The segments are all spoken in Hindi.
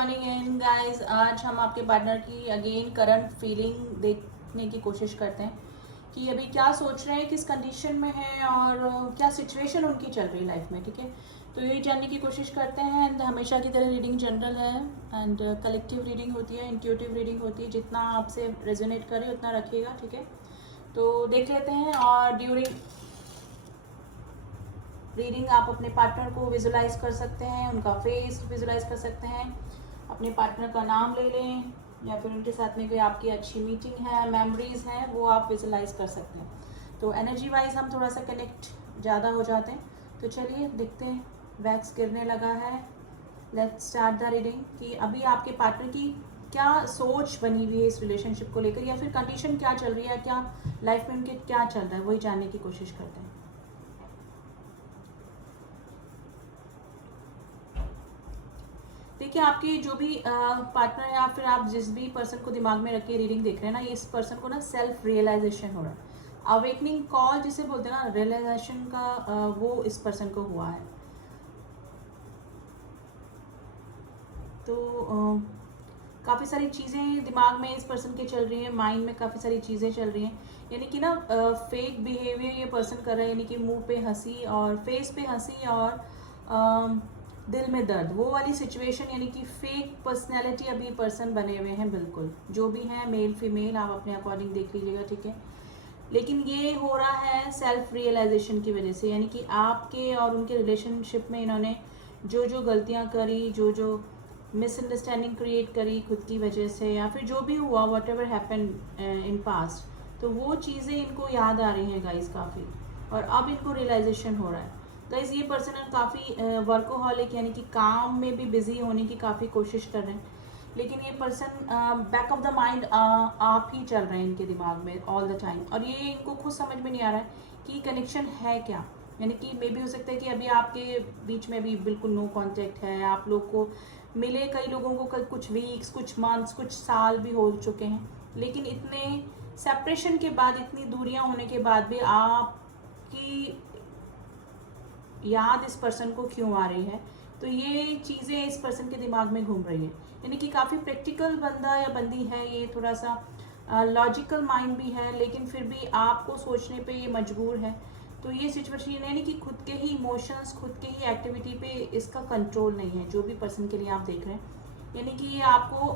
Joining in guys. आज हम आपके पार्टनर की अगेन करंट फीलिंग देखने की कोशिश करते हैं कि अभी क्या सोच रहे हैं, किस कंडीशन में है और क्या सिचुएशन उनकी चल रही है लाइफ में। ठीक है, तो यही जानने की कोशिश करते हैं। एंड हमेशा की तरह रीडिंग जनरल है एंड कलेक्टिव रीडिंग होती है, इंट्यूटिव रीडिंग होती है। जितना आपसे रेजोनेट करे उतना रखिएगा। ठीक है, तो देख लेते हैं। और ड्यूरिंग रीडिंग आप अपने पार्टनर को विजुलाइज कर सकते हैं, उनका फेस विजुलाइज कर सकते हैं, अपने पार्टनर का नाम ले लें या फिर उनके साथ में कोई आपकी अच्छी मीटिंग है, मेमोरीज हैं, वो आप विजुलाइज कर सकते हैं। तो एनर्जी वाइज हम थोड़ा सा कनेक्ट ज़्यादा हो जाते हैं। तो चलिए देखते हैं, वैक्स गिरने लगा है। लेट्स स्टार्ट द रीडिंग कि अभी आपके पार्टनर की क्या सोच बनी हुई है इस रिलेशनशिप को लेकर, या फिर कंडीशन क्या चल रही है, क्या लाइफ में उनके क्या चल रहा है, वही जानने की कोशिश करते हैं। देखिए, आपके जो भी पार्टनर या फिर आप जिस भी पर्सन को दिमाग में रख के रीडिंग देख रहे हैं ना, इस पर्सन को ना सेल्फ रियलाइजेशन हो रहा है। अवेकनिंग कॉल जिसे बोलते हैं ना, रियलाइजेशन का वो इस पर्सन को हुआ है। तो काफ़ी सारी चीज़ें दिमाग में इस पर्सन के चल रही हैं, माइंड में काफ़ी सारी चीज़ें चल रही हैं। यानी कि ना फेक बिहेवियर ये पर्सन कर रहा है, यानी कि मुंह पे हंसी और फेस पे हंसी और दिल में दर्द, वो वाली सिचुएशन। यानी कि फेक पर्सनैलिटी अभी पर्सन बने हुए हैं। बिल्कुल जो भी हैं, मेल फीमेल, आप अपने अकॉर्डिंग देख लीजिएगा। ठीक है, लेकिन ये हो रहा है सेल्फ रियलाइजेशन की वजह से। यानी कि आपके और उनके रिलेशनशिप में इन्होंने जो जो गलतियां करी, जो जो मिसअंडरस्टैंडिंग क्रिएट करी खुद की वजह से, या फिर जो भी हुआ, what ever happen in past, तो वो चीज़ें इनको याद आ रही हैं गाइस काफ़ी, और अब इनको रियलाइजेशन हो रहा है। गाइस ये पर्सन काफ़ी वर्कोहॉलिक, यानी कि काम में भी बिजी होने की काफ़ी कोशिश कर रहे हैं, लेकिन ये person back of the mind आप ही चल रहे हैं इनके दिमाग में ऑल द टाइम, और ये इनको खुद समझ में नहीं आ रहा है कि कनेक्शन है क्या। यानी कि मे भी हो सकता है कि अभी आपके बीच में भी बिल्कुल नो कांटेक्ट है, आप लोग को मिले कई लोगों को कुछ वीक्स, कुछ मंथ्स, कुछ साल भी हो चुके हैं, लेकिन इतने सेपरेशन के बाद, इतनी दूरियां होने के बाद भी आपकी याद इस पर्सन को क्यों आ रही है। तो ये चीज़ें इस पर्सन के दिमाग में घूम रही है। यानी कि काफ़ी प्रैक्टिकल बंदा या बंदी है ये, थोड़ा सा लॉजिकल माइंड भी है, लेकिन फिर भी आपको सोचने पे ये मजबूर है। तो ये सिचुएशन यानी कि खुद के ही इमोशंस, खुद के ही एक्टिविटी पे इसका कंट्रोल नहीं है, जो भी पर्सन के लिए आप देख रहे हैं। यानी कि ये आपको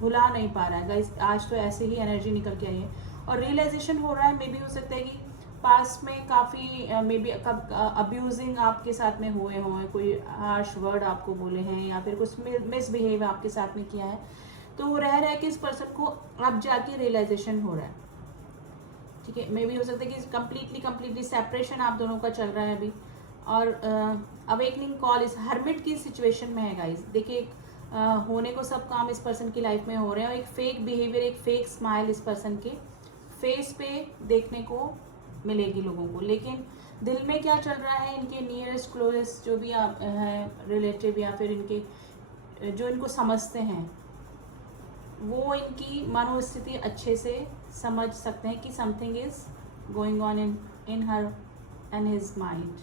भुला नहीं पा रहा है गाइस। आज तो ऐसे ही एनर्जी निकल के आई है और रियलाइजेशन हो रहा है। मे भी हो सकता है कि पास्ट में काफ़ी मे बी अब्यूजिंग आपके साथ में हुए हों, कोई हार्श वर्ड आपको बोले हैं, या फिर कुछ मिसबिहेव आपके साथ में किया है। तो रह के इस पर्सन को अब जाके रियलाइजेशन हो रहा है। ठीक है, मे भी हो सकता है कि कम्प्लीटली सेपरेशन आप दोनों का चल रहा है अभी, और अवेकनिंग कॉल इस हर्मिट की सिचुएशन में है गाइस। देखिए, होने को सब काम इस पर्सन की लाइफ में हो रहे हैं, और एक फेक बिहेवियर, एक फेक स्माइल इस पर्सन के फेस पे देखने को मिलेगी लोगों को, लेकिन दिल में क्या चल रहा है, इनके नियरेस्ट क्लोजेस्ट जो भी आप हैं रिलेटिव, या फिर इनके जो इनको समझते हैं, वो इनकी मनोस्थिति अच्छे से समझ सकते हैं कि something is going on in her and his mind.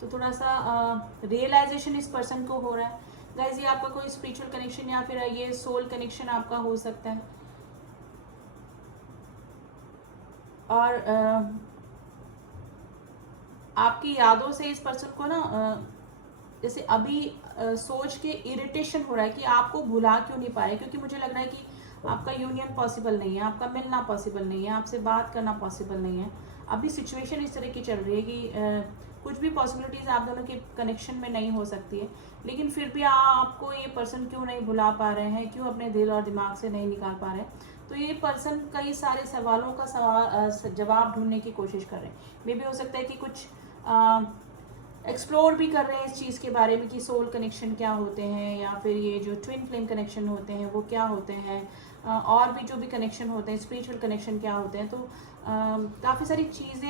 तो थोड़ा सा रियलाइजेशन इस पर्सन को हो रहा है गाइज। ये आपका कोई स्पिरिचुअल कनेक्शन या फिर ये सोल कनेक्शन आपका हो सकता है, और आपकी यादों से इस पर्सन को ना जैसे अभी सोच के इरिटेशन हो रहा है कि आपको भुला क्यों नहीं पा रहे, क्योंकि मुझे लग रहा है कि आपका यूनियन पॉसिबल नहीं है, आपका मिलना पॉसिबल नहीं है, आपसे बात करना पॉसिबल नहीं है। अभी सिचुएशन इस तरह की चल रही है कि कुछ भी पॉसिबिलिटीज़ आप दोनों के कनेक्शन में नहीं हो सकती है, लेकिन फिर भी आपको ये पर्सन क्यों नहीं भुला पा रहे हैं, क्यों अपने दिल और दिमाग से नहीं निकाल पा रहे हैं। तो ये पर्सन कई सारे सवालों का जवाब ढूंढने की कोशिश कर रहे हैं। मे भी हो सकता है कि कुछ एक्सप्लोर भी कर रहे हैं इस चीज़ के बारे में कि सोल कनेक्शन क्या होते हैं, या फिर ये जो ट्विन फ्लेम कनेक्शन होते हैं वो क्या होते हैं, और भी जो भी कनेक्शन होते हैं, स्पिरिचुअल कनेक्शन क्या होते हैं। तो काफ़ी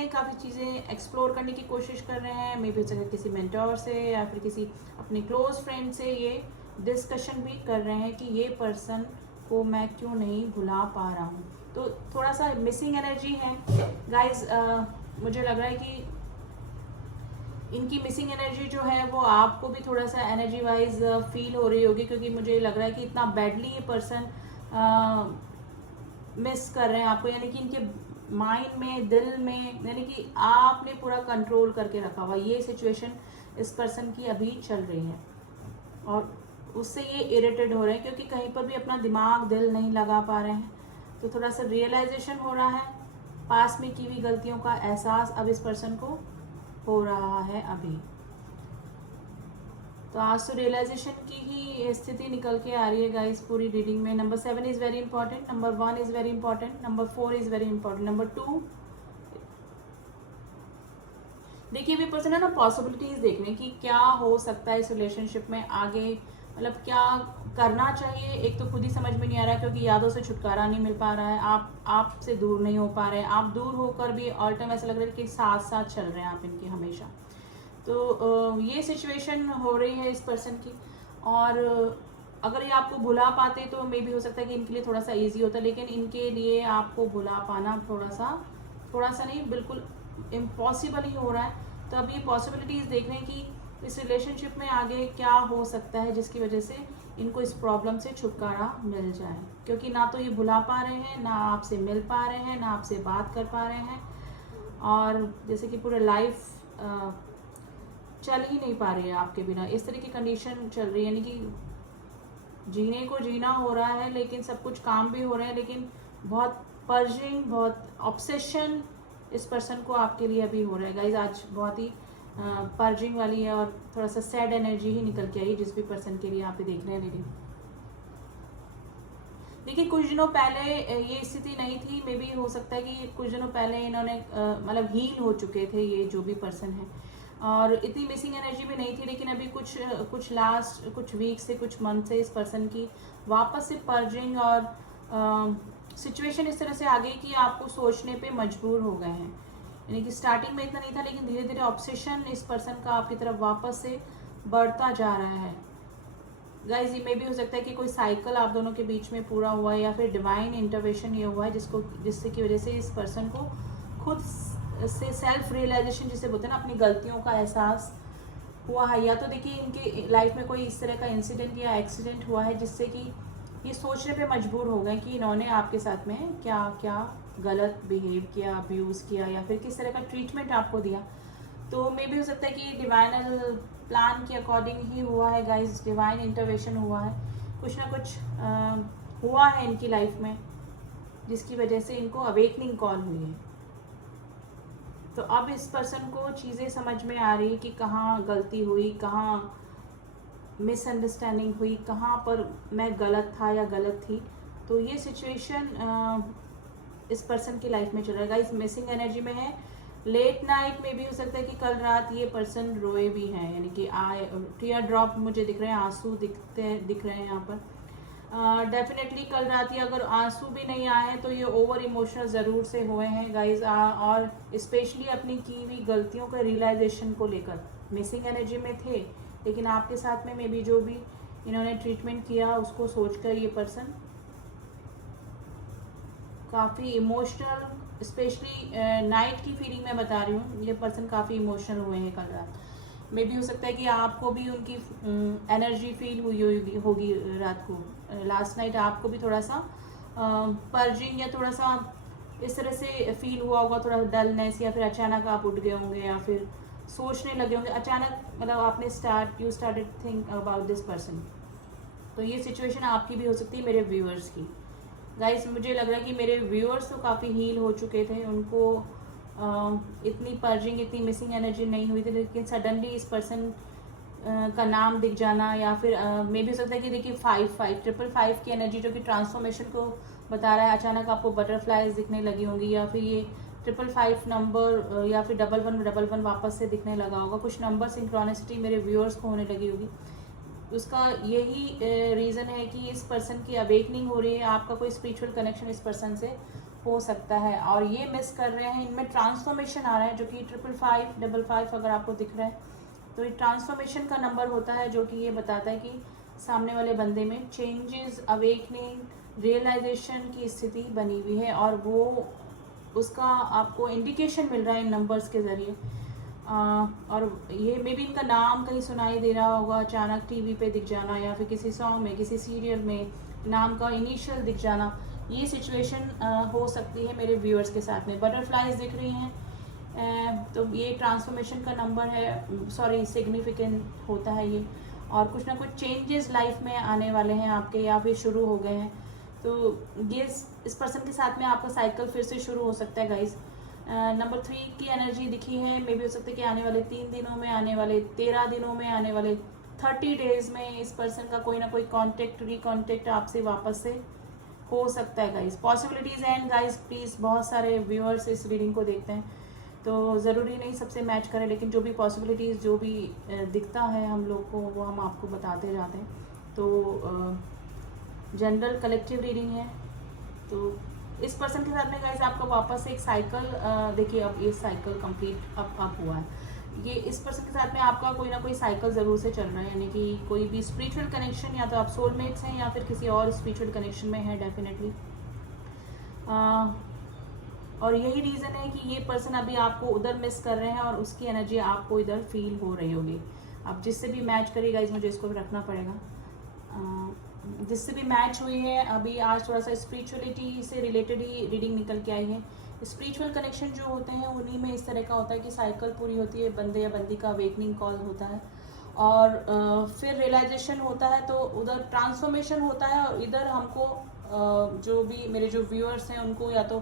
काफ़ी चीज़ें एक्सप्लोर करने की कोशिश कर रहे हैं। मे बी हो सकता है किसी मेंटोर से या फिर किसी अपने क्लोज फ्रेंड से ये डिस्कशन भी कर रहे हैं कि ये पर्सन को मैं क्यों नहीं भुला पा रहा हूँ। तो थोड़ा सा मिसिंग एनर्जी है गाइज। मुझे लग रहा है कि इनकी मिसिंग एनर्जी जो है वो आपको भी थोड़ा सा एनर्जी वाइज फील हो रही होगी, क्योंकि मुझे लग रहा है कि इतना बैडली ये पर्सन मिस कर रहे हैं आपको, यानी कि इनके माइंड में, दिल में, यानी कि आपने पूरा कंट्रोल करके रखा हुआ। ये सिचुएशन इस पर्सन की अभी चल रही है और उससे ये इरिटेट हो रहे हैं, क्योंकि कहीं पर भी अपना दिमाग, दिल नहीं लगा पा रहे हैं। तो थोड़ा सा रियलाइजेशन हो रहा है, पास में की हुई गलतियों का एहसास अब इस पर्सन को हो रहा है अभी। तो आज तो रियलाइजेशन की ही स्थिति निकल के आ रही है गाइस पूरी रीडिंग में। Number 7 is very important, number 1 is very important, number 4 is very important, number 2। देखिए भी पर्सन है ना, पॉसिबिलिटीज देख रहे हैं कि क्या हो सकता है इस रिलेशनशिप में आगे, मतलब क्या करना चाहिए। एक तो खुद ही समझ में नहीं आ रहा है, क्योंकि यादों से छुटकारा नहीं मिल पा रहा है, आपसे दूर नहीं हो पा रहे हैं, आप दूर होकर भी ऑल टाइम ऐसा लग रहा है कि साथ साथ चल रहे हैं आप इनके हमेशा। तो ये सिचुएशन हो रही है इस पर्सन की। और अगर ये आपको भुला पाते तो मे भी हो सकता है कि इनके लिए थोड़ा सा इजी होता, लेकिन इनके लिए आपको भुला पाना थोड़ा सा नहीं, बिल्कुल इम्पॉसिबल ही हो रहा है। तो अब ये पॉसिबिलिटीज़ देख रहे हैं कि इस रिलेशनशिप में आगे क्या हो सकता है जिसकी वजह से इनको इस प्रॉब्लम से छुटकारा मिल जाए, क्योंकि ना तो ये भुला पा रहे हैं, ना आपसे मिल पा रहे हैं, ना आपसे बात कर पा रहे हैं, और जैसे कि पूरा लाइफ चल ही नहीं पा रही है आपके बिना, इस तरह की कंडीशन चल रही है। यानी कि जीने को जीना हो रहा है, लेकिन सब कुछ काम भी हो रहे हैं, लेकिन बहुत पर्जिंग, बहुत ऑब्सेशन इस पर्सन को आपके लिए अभी हो रहा है गाइज। आज बहुत ही पर्जिंग वाली है और थोड़ा सा सैड एनर्जी ही निकल के आई जिस भी पर्सन के लिए आप देख रहे हैं रीडिंग। देखिए कुछ दिनों पहले ये स्थिति नहीं थी, मे बी हो सकता है कि कुछ दिनों पहले इन्होंने मतलब हील हो चुके थे ये जो भी पर्सन है, और इतनी मिसिंग एनर्जी भी नहीं थी, लेकिन अभी कुछ लास्ट कुछ वीक से, कुछ मंथ से इस पर्सन की वापस से पर्जिंग और सिचुएशन इस तरह से आ गई कि आपको सोचने पे मजबूर हो गए हैं। यानी कि स्टार्टिंग में इतना नहीं था, लेकिन धीरे धीरे ऑब्सेशन इस पर्सन का आपकी तरफ वापस से बढ़ता जा रहा है गाइज। ये में भी हो सकता है कि कोई साइकिल आप दोनों के बीच में पूरा हुआ है, या फिर डिवाइन इंटरवेंशन ये हुआ है जिससे की वजह से इस पर्सन को खुद से सेल्फ रियलाइजेशन जिसे बोलते हैं ना, अपनी गलतियों का एहसास हुआ है। या तो देखिए इनके लाइफ में कोई इस तरह का इंसिडेंट या एक्सीडेंट हुआ है जिससे कि ये सोचने पे मजबूर हो गए कि इन्होंने आपके साथ में क्या क्या गलत बिहेव किया, अब्यूज़ किया, या फिर किस तरह का ट्रीटमेंट आपको दिया। तो मे भी हो सकता है कि डिवाइनल प्लान के अकॉर्डिंग ही हुआ है गाइस, डिवाइन इंटरवेंशन हुआ है, कुछ ना कुछ हुआ है इनकी लाइफ में जिसकी वजह से इनको अवेकनिंग कॉल हुई है। तो अब इस पर्सन को चीज़ें समझ में आ रही है कि कहाँ गलती हुई, कहाँ मिसअंडरस्टैंडिंग हुई, कहाँ पर मैं गलत था या गलत थी। तो ये सिचुएशन इस पर्सन की लाइफ में चल रहा है गाइस। मिसिंग एनर्जी में है, लेट नाइट में भी हो सकता है कि कल रात ये पर्सन रोए भी हैं, यानी कि टीयर ड्रॉप मुझे दिख रहे हैं, आंसू दिख रहे हैं यहाँ पर। डेफिनेटली कल रात ये अगर आंसू भी नहीं आए हैं तो ये ओवर इमोशनल ज़रूर से हुए हैं गाइज, और स्पेशली अपनी की हुई गलतियों के रियलाइजेशन को लेकर मिसिंग एनर्जी में थे, लेकिन आपके साथ में मे बी जो भी इन्होंने ट्रीटमेंट किया उसको सोचकर ये पर्सन काफ़ी इमोशनल, स्पेशली नाइट की फीलिंग मैं बता रही हूँ, ये पर्सन काफ़ी इमोशनल हुए हैं कल रात। मे भी हो सकता है कि आपको भी उनकी एनर्जी फील हुई होगी रात को, लास्ट नाइट आपको भी थोड़ा सा पर्जिंग या थोड़ा सा इस तरह से फील हुआ होगा, थोड़ा डलनेस, या फिर अचानक आप उठ गए होंगे, या फिर सोचने लगे होंगे अचानक, मतलब आपने you started think about this person. तो ये सिचुएशन आपकी भी हो सकती है मेरे व्यूअर्स की गाइस। मुझे लग रहा है कि मेरे व्यूअर्स तो काफ़ी हील हो चुके थे, उनको इतनी पर्जिंग, इतनी मिसिंग एनर्जी नहीं हुई थी, लेकिन सडनली इस पर्सन का नाम दिख जाना, या फिर मे भी हो सकता है कि देखिए 555 की एनर्जी जो कि ट्रांसफॉर्मेशन को बता रहा है, अचानक आपको बटरफ्लाइज दिखने लगी होंगी, या फिर ये 555 नंबर या फिर 1111 वापस से दिखने लगा होगा, कुछ नंबर सिंक्रोनिसिटी मेरे व्यूअर्स को होने लगी होगी। उसका यही रीज़न है कि इस पर्सन की अवेकनिंग हो रही है, आपका कोई स्पिरिचुअल कनेक्शन इस पर्सन से हो सकता है, और ये मिस कर रहे हैं, इनमें ट्रांसफॉर्मेशन आ रहा है जो कि 555 अगर आपको दिख रहा है तो ये ट्रांसफॉर्मेशन का नंबर होता है, जो कि ये बताता है कि सामने वाले बंदे में चेंजेस, अवेकनिंग, रियलाइजेशन की स्थिति बनी हुई है, और वो उसका आपको इंडिकेशन मिल रहा है इन नंबर्स के ज़रिए। और ये मे बी इनका नाम कहीं सुनाई दे रहा होगा, अचानक टीवी पे दिख जाना या फिर किसी सॉन्ग में, किसी सीरियल में नाम का इनिशियल दिख जाना, ये सिचुएशन हो सकती है मेरे व्यूअर्स के साथ में। बटरफ्लाइज दिख रही हैं, तो ये ट्रांसफॉर्मेशन का नंबर है, सॉरी सिग्निफिकेंट होता है ये, और कुछ ना कुछ चेंजेस लाइफ में आने वाले हैं आपके या फिर शुरू हो गए हैं। तो ये इस पर्सन के साथ में आपका साइकिल फिर से शुरू हो सकता है गाइज। नंबर 3 की एनर्जी दिखी है, मे भी हो सकता है कि आने वाले 3 दिनों में, आने वाले 13 दिनों में, आने वाले 30 डेज में इस पर्सन का कोई ना कोई कॉन्टेक्ट रिकॉन्टेक्ट आपसे वापस से हो सकता है guys. Possibilities and guys please, बहुत सारे व्यूअर्स इस रीडिंग को देखते हैं तो ज़रूरी नहीं सबसे मैच करें, लेकिन जो भी पॉसिबिलिटीज़ जो भी दिखता है हम लोग को वो हम आपको बताते जाते हैं। तो जनरल कलेक्टिव रीडिंग है। तो इस पर्सन के साथ में गाइस आपका वापस से एक साइकिल, देखिए अब ये साइकिल कंप्लीट अब हुआ है। ये इस पर्सन के साथ में आपका कोई ना कोई साइकिल ज़रूर से चल रहा है, यानी कि कोई भी स्पिरिचुअल कनेक्शन, या तो आप सोलमेट्स हैं या फिर किसी और स्पिरिचुअल कनेक्शन में है डेफिनेटली। और यही रीज़न है कि ये पर्सन अभी आपको उधर मिस कर रहे हैं और उसकी एनर्जी आपको इधर फील हो रही होगी। अब जिससे भी मैच करिएगा इस, मुझे इसको भी रखना पड़ेगा, जिससे भी मैच हुई है अभी आज थोड़ा सा स्पिरिचुअलिटी से रिलेटेड ही रीडिंग निकल के आई है। स्पिरिचुअल कनेक्शन जो होते हैं उन्हीं में इस तरह का होता है कि साइकिल पूरी होती है, बंदे या बंदी का अवेकनिंग कॉल होता है और फिर रियलाइजेशन होता है, तो उधर ट्रांसफॉर्मेशन होता है और इधर हमको जो भी मेरे जो व्यूअर्स हैं उनको या तो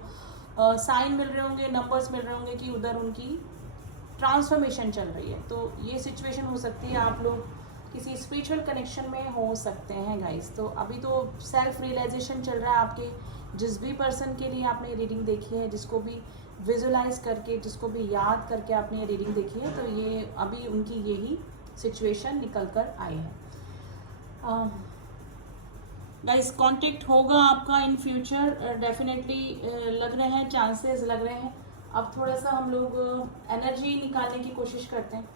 साइन मिल रहे होंगे, नंबर्स मिल रहे होंगे कि उधर उनकी ट्रांसफॉर्मेशन चल रही है। तो ये सिचुएशन हो सकती है आप लोग किसी स्पिरिचुअल कनेक्शन में हो सकते हैं गाइस। तो अभी तो सेल्फ रियलाइजेशन चल रहा है आपके, जिस भी पर्सन के लिए आपने ये रीडिंग देखी है, जिसको भी विजुलाइज करके, जिसको भी याद करके आपने ये रीडिंग देखी है, तो ये अभी उनकी यही सिचुएशन निकल कर आई है। गाइस कांटेक्ट होगा आपका इन फ्यूचर डेफिनेटली, लग रहे हैं चांसेस लग रहे हैं। अब थोड़ा सा हम लोग एनर्जी निकालने की कोशिश करते हैं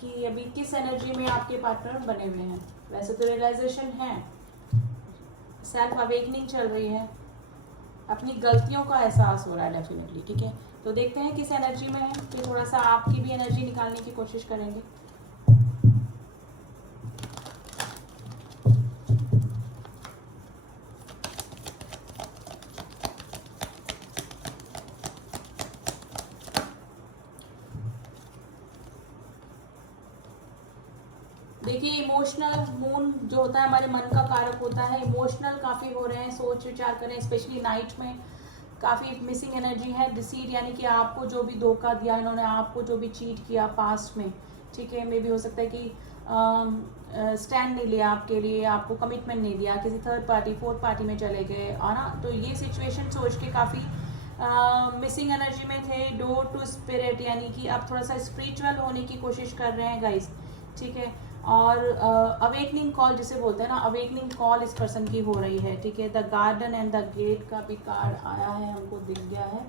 कि अभी किस एनर्जी में आपके पार्टनर बने हुए हैं। वैसे तो रियलाइजेशन है, सेल्फ अवेकनिंग चल रही है, अपनी गलतियों का एहसास हो रहा है डेफिनेटली, ठीक है। तो देखते हैं किस एनर्जी में है, फिर थोड़ा सा आपकी भी एनर्जी निकालने की कोशिश करेंगे। देखिए इमोशनल मून जो होता है हमारे मन का कारक होता है, इमोशनल काफ़ी हो रहे हैं, सोच विचार करें, स्पेशली नाइट में काफ़ी मिसिंग एनर्जी है। डिसीट यानी कि आपको जो भी धोखा दिया इन्होंने, आपको जो भी चीट किया पास्ट में, ठीक है, मे भी हो सकता है कि स्टैंड नहीं लिया आपके लिए, आपको कमिटमेंट नहीं दिया, किसी थर्ड पार्टी फोर्थ पार्टी में चले गए, है ना। तो ये सिचुएशन सोच के काफ़ी मिसिंग एनर्जी में थे। डोर टू स्पिरिट यानी कि आप थोड़ा सा स्पिरिचुअल होने की कोशिश कर रहे हैं गाइस, ठीक है। और अवेकनिंग कॉल जिसे बोलते हैं ना, अवेकनिंग कॉल इस पर्सन की हो रही है, ठीक है। The garden and the gate का भी कार्ड आया है, हमको दिख गया है,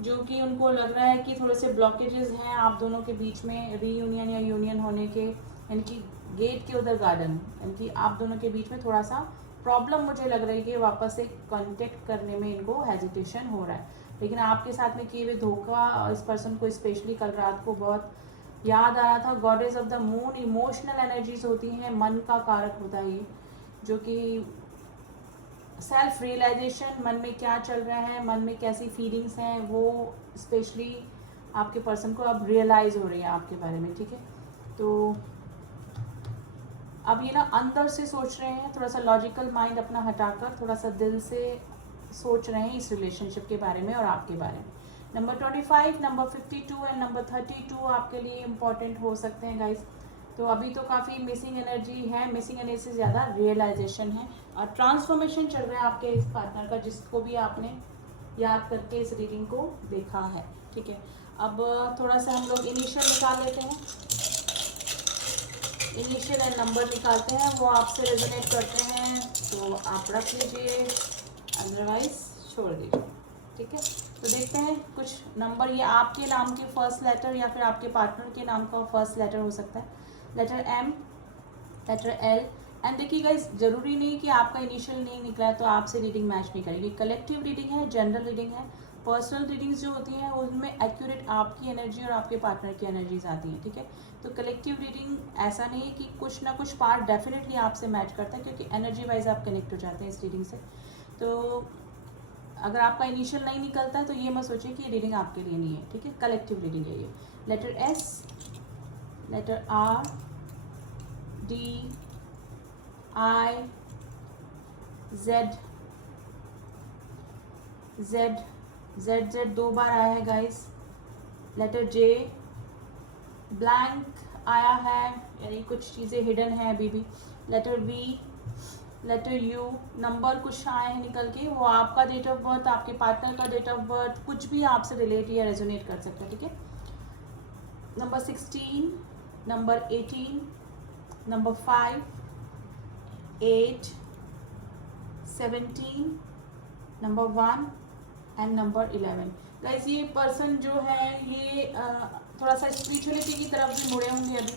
जो कि उनको लग रहा है कि थोड़े से ब्लॉकेजेस हैं आप दोनों के बीच में रीयूनियन या यूनियन होने के, यानी कि गेट के उधर गार्डन, यानी कि आप दोनों के बीच में थोड़ा सा प्रॉब्लम मुझे लग रही है कि वापस से कॉन्टेक्ट करने में इनको हेजिटेशन हो रहा है। लेकिन आपके साथ में किए हुए धोखा इस पर्सन को स्पेशली कल रात को बहुत याद आ रहा था। Goddess of the moon emotional energies होती हैं, मन का कारक होता है ये, जो कि सेल्फ रियलाइजेशन, मन में क्या चल रहा है, मन में कैसी फीलिंग्स हैं, वो स्पेशली आपके पर्सन को अब रियलाइज हो रही है आपके बारे में, ठीक है। तो अब ये ना अंदर से सोच रहे हैं, थोड़ा सा लॉजिकल माइंड अपना हटाकर थोड़ा सा दिल से सोच रहे हैं इस रिलेशनशिप के बारे में और आपके बारे में। नंबर 25, नंबर 52 एंड नंबर 32 आपके लिए इम्पॉर्टेंट हो सकते हैं गाइस। तो अभी तो काफ़ी मिसिंग एनर्जी है, मिसिंग एनर्जी से ज़्यादा रियलाइजेशन है और ट्रांसफॉर्मेशन चल रहा है आपके इस पार्टनर का, जिसको भी आपने याद करके इस रीडिंग को देखा है, ठीक है। अब थोड़ा सा हम लोग इनिशियल निकाल लेते हैं, इनिशियल एंड नंबर निकालते हैं, वो आपसे रेजोनेट करते हैं तो आप रख लीजिए, अदरवाइज छोड़ दीजिए, ठीक है। तो देखते हैं कुछ नंबर, ये आपके नाम के फर्स्ट लेटर या फिर आपके पार्टनर के नाम का फर्स्ट लेटर हो सकता है, letter M, letter L. And देखिए गाइस, जरूरी नहीं कि आपका इनिशियल नहीं निकला है तो आपसे रीडिंग मैच नहीं करेगी। कलेक्टिव रीडिंग है, जनरल रीडिंग है, पर्सनल रीडिंग्स जो होती हैं उनमें एक्यूरेट आपकी एनर्जी और आपके पार्टनर की एनर्जीज आती हैं, ठीक है। तो कलेक्टिव रीडिंग ऐसा नहीं है कि कुछ ना कुछ पार्ट डेफिनेटली आपसे मैच करता है, क्योंकि एनर्जी वाइज आप कनेक्ट हो जाते हैं इस रीडिंग से। तो अगर आपका इनिशियल नहीं निकलता है तो ये मत सोचिए कि रीडिंग आपके लिए नहीं है, ठीक है। कलेक्टिव रीडिंग है ये। Letter S, letter R, D, I, Z, Z, Z Z 2 बार आया है गाइस। लेटर जे, ब्लैंक आया है, यानी कुछ चीज़ें हिडन है अभी भी। Letter V, letter U, number कुछ आए हैं निकल के, वो आपका डेट ऑफ बर्थ, आपके पार्टनर का डेट ऑफ बर्थ, कुछ भी आपसे रिलेट या रेजोनेट कर सकता है, ठीक है। Number 16, number 18, number 5, 8, 17, number 1 and number 11। Guys ये पर्सन जो है ये थोड़ा सा स्पिरिचुअलिटी की तरफ भी मुड़े होंगे अभी।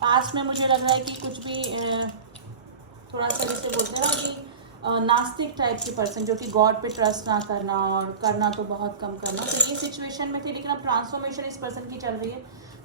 पास्ट में मुझे लग रहा है कि कुछ भी थोड़ा सा जैसे बोलते हैं ना कि नास्तिक टाइप के पर्सन, जो कि गॉड पे ट्रस्ट ना करना और करना तो बहुत कम करना, तो ये सिचुएशन में थी। लेकिन अब ट्रांसफॉर्मेशन इस पर्सन की चल रही है,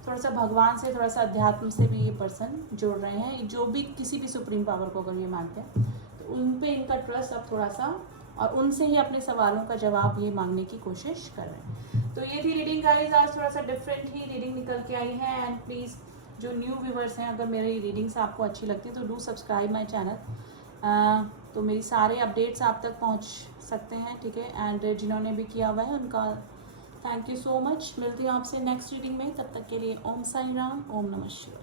थोड़ा सा भगवान से, थोड़ा सा अध्यात्म से भी ये पर्सन जुड़ रहे हैं, जो भी किसी भी सुप्रीम पावर को अगर ये मानते हैं तो उन पे इनका ट्रस्ट अब थोड़ा सा, और उनसे ही अपने सवालों का जवाब ये मांगने की कोशिश कर रहे हैं। तो ये थी रीडिंग गाइस, आज थोड़ा सा डिफरेंट ही रीडिंग निकल के आई है। एंड प्लीज़ जो न्यू व्यूवर्स हैं, अगर मेरी रीडिंग्स आपको अच्छी लगती है तो डू सब्सक्राइब माई चैनल, तो मेरी सारे अपडेट्स आप तक पहुंच सकते हैं, ठीक है। एंड जिन्होंने भी किया हुआ है उनका थैंक यू सो मच। मिलती हूँ आपसे नेक्स्ट रीडिंग में, तब तक के लिए ओम साई राम, ओम नमः शिवाय।